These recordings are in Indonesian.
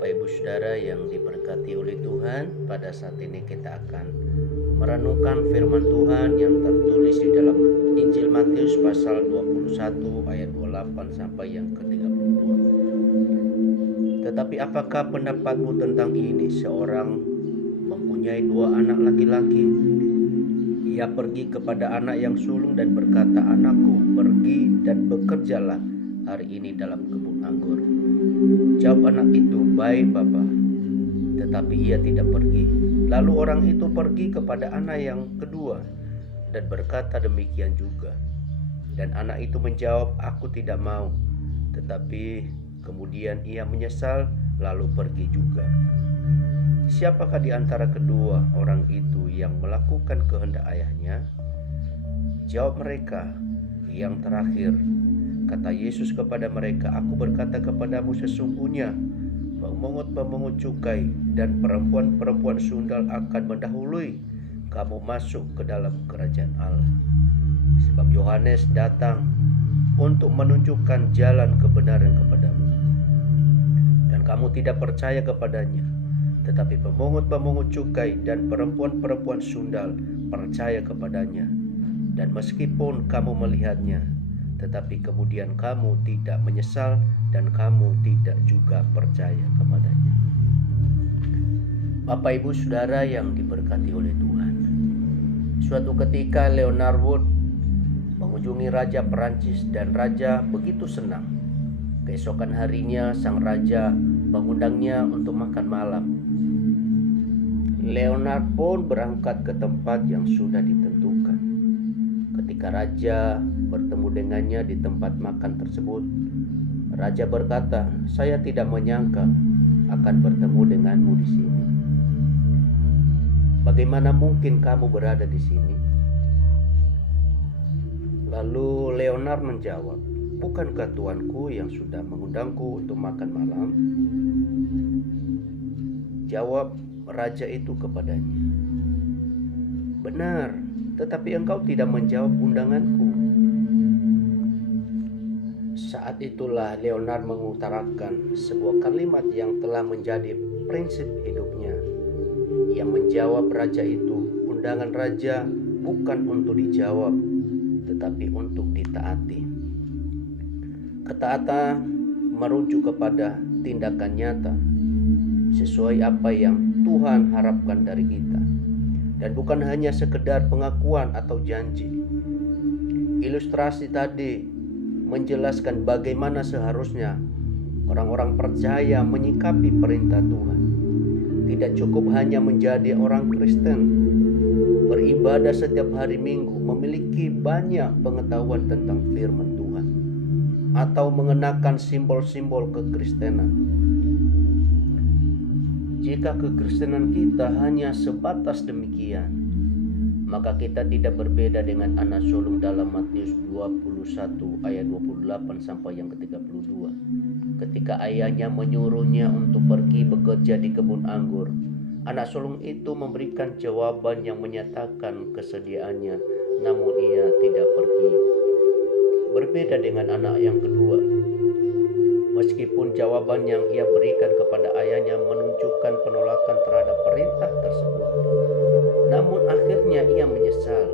Bapak Ibu Saudara yang diberkati oleh Tuhan, pada saat ini kita akan merenungkan firman Tuhan yang tertulis di dalam Injil Matius pasal 21 ayat 28 sampai yang ke-32. Tetapi apakah pendapatmu tentang ini? Seorang mempunyai 2 anak laki-laki. Ia pergi kepada anak yang sulung dan berkata, "Anakku, pergi dan bekerjalah hari ini dalam kebun anggur." Jawab anak itu, "Baik, Bapa." Tetapi ia tidak pergi. Lalu orang itu pergi kepada anak yang kedua dan berkata demikian juga. Dan anak itu menjawab, "Aku tidak mau." Tetapi kemudian ia menyesal lalu pergi juga. Siapakah di antara kedua orang itu yang melakukan kehendak ayahnya? Jawab mereka, "Yang terakhir." Kata Yesus kepada mereka, "Aku berkata kepadamu, sesungguhnya pemungut-pemungut cukai dan perempuan-perempuan sundal akan mendahului kamu masuk ke dalam kerajaan Allah. Sebab Yohanes datang untuk menunjukkan jalan kebenaran kepadamu, dan kamu tidak percaya kepadanya. Tetapi pemungut-pemungut cukai dan perempuan-perempuan sundal percaya kepadanya. Dan meskipun kamu melihatnya, tetapi kemudian kamu tidak menyesal dan kamu tidak juga percaya kepadanya." Bapak Ibu Saudara yang diberkati oleh Tuhan, suatu ketika Leonard Wood mengunjungi Raja Perancis dan Raja begitu senang. Keesokan harinya sang Raja mengundangnya untuk makan malam. Leonard pun berangkat ke tempat yang sudah ditentukan. Ketika Raja bertemu dengannya di tempat makan tersebut, Raja berkata, "Saya tidak menyangka akan bertemu denganmu di sini. Bagaimana mungkin kamu berada di sini?" Lalu Leonard menjawab, "Bukankah tuanku yang sudah mengundangku untuk makan malam?" Jawab Raja itu kepadanya, "Benar, tetapi engkau tidak menjawab undanganku." Saat itulah Leonard mengutarakan sebuah kalimat yang telah menjadi prinsip hidupnya. Ia menjawab Raja itu, "Undangan Raja bukan untuk dijawab, tetapi untuk ditaati." Ketaatan merujuk kepada tindakan nyata sesuai apa yang Tuhan harapkan dari kita, dan bukan hanya sekedar pengakuan atau janji. Ilustrasi tadi menjelaskan bagaimana seharusnya orang-orang percaya menyikapi perintah Tuhan. Tidak cukup hanya menjadi orang Kristen, beribadah setiap hari Minggu, memiliki banyak pengetahuan tentang firman Tuhan, atau mengenakan simbol-simbol kekristenan. Jika kekristenan kita hanya sebatas demikian, maka kita tidak berbeda dengan anak sulung dalam Matius 21 ayat 28 sampai yang ke-32. Ketika ayahnya menyuruhnya untuk pergi bekerja di kebun anggur, anak sulung itu memberikan jawaban yang menyatakan kesediaannya, namun ia tidak pergi. Berbeda dengan anak yang kedua. Meskipun jawaban yang ia berikan kepada ayahnya menunjukkan penolakan terhadap perintah tersebut, namun akhirnya ia menyesal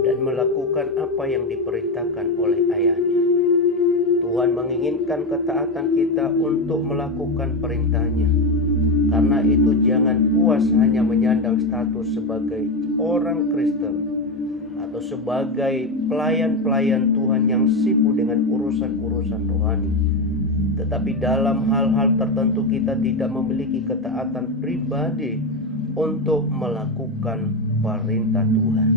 dan melakukan apa yang diperintahkan oleh ayahnya. Tuhan menginginkan ketaatan kita untuk melakukan perintahnya. Karena itu jangan puas hanya menyandang status sebagai orang Kristen atau sebagai pelayan-pelayan Tuhan yang sibuk dengan urusan-urusan rohani. Tetapi dalam hal-hal tertentu kita tidak memiliki ketaatan pribadi untuk melakukan perintah Tuhan.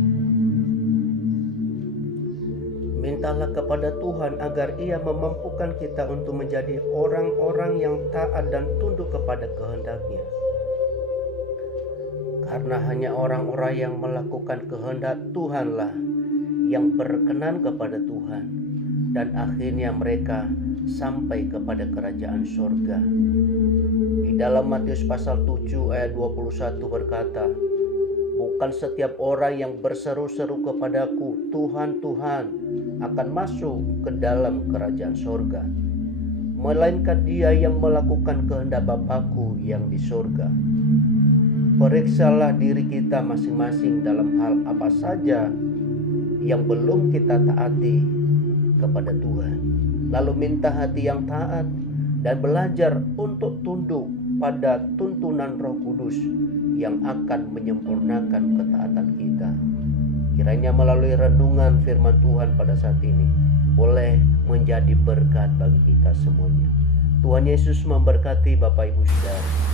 Mintalah kepada Tuhan agar Ia memampukan kita untuk menjadi orang-orang yang taat dan tunduk kepada kehendak-Nya. Karena hanya orang-orang yang melakukan kehendak Tuhanlah yang berkenan kepada Tuhan, dan akhirnya mereka sampai kepada kerajaan surga. Di dalam Matius pasal 7 ayat 21 berkata, "Bukan setiap orang yang berseru-seru kepadaku, 'Tuhan, Tuhan,' akan masuk ke dalam kerajaan surga, melainkan Dia yang melakukan kehendak Bapa-Ku yang di sorga. Periksalah diri kita masing-masing dalam hal apa saja yang belum kita taati kepada Tuhan. Lalu minta hati yang taat dan belajar untuk tunduk pada tuntunan Roh Kudus yang akan menyempurnakan ketaatan kita. Kiranya melalui renungan firman Tuhan pada saat ini boleh menjadi berkat bagi kita semuanya. Tuhan Yesus memberkati Bapak Ibu Saudara.